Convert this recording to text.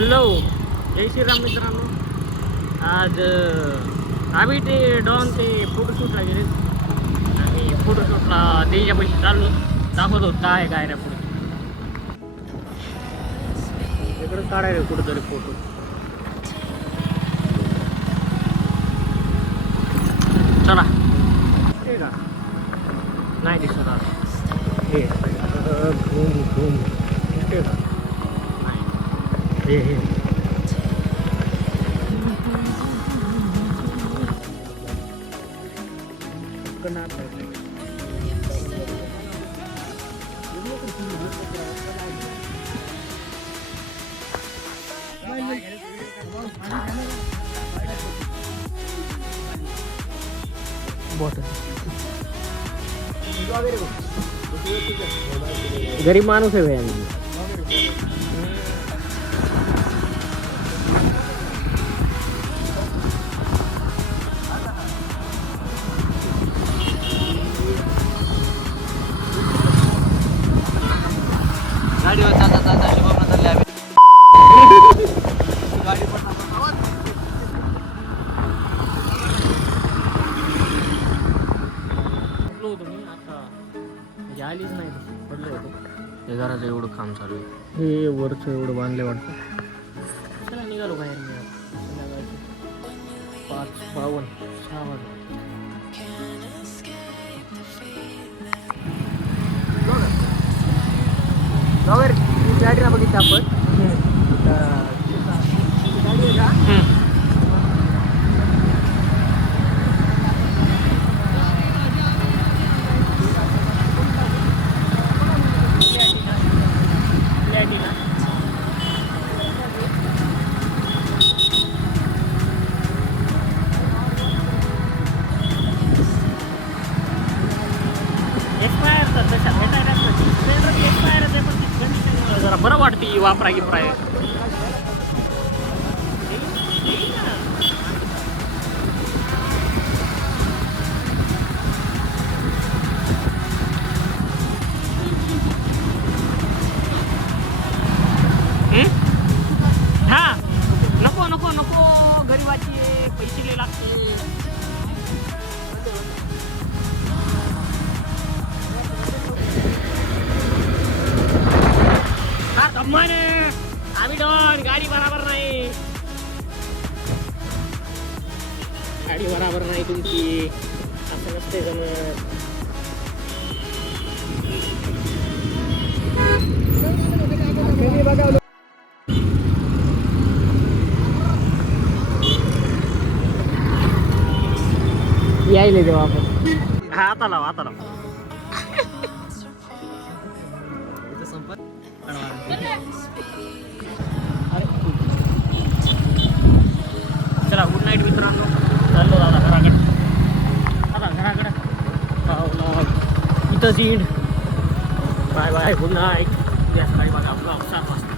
Hello, जय श्रीराम मित्रांनो. आज आम्ही ते डॉन ते फोटोशूटला गेले आणि फोटोशूटला देच्या पैसे चाललो दाखवत होत काय रे पुढे इकडं काढायला कुठंतरी फोटो. चला ते का नाही दिसत आज हे घूम घूम ते का नाही हे गरीब माणूस आहे भैया. गाडीवर जाता शुभम चालले आम्ही. गाडी पण तुम्ही आता म्हणजे आलीच नाही पडलं होतं. हे घराचं एवढं काम चालू आहे. हे वरचं एवढं बांधले वाटतं. चला निघालो बाहेर. मी 5:52 6 वाजता. गाडीला बघितलं आपण गाडी आहे का जरा बरं वाटते वापरा की प्राय. हा नको नको नको गरीबाची पैसे लय लागते. आम्ही डॉन गाडी बराबर नाही. गाडी बराबर नाही तुमची. असं नसते जमत. यायले तेव्हा आपण. हा आता लाव आता लाव. चला गुड नाईट मित्रांनो. चाललो दादा घराकडे. आता घराकडे इथंच येईन. Bye bye good night. उद्या सकाळी बघा आपलं 7 वाजता.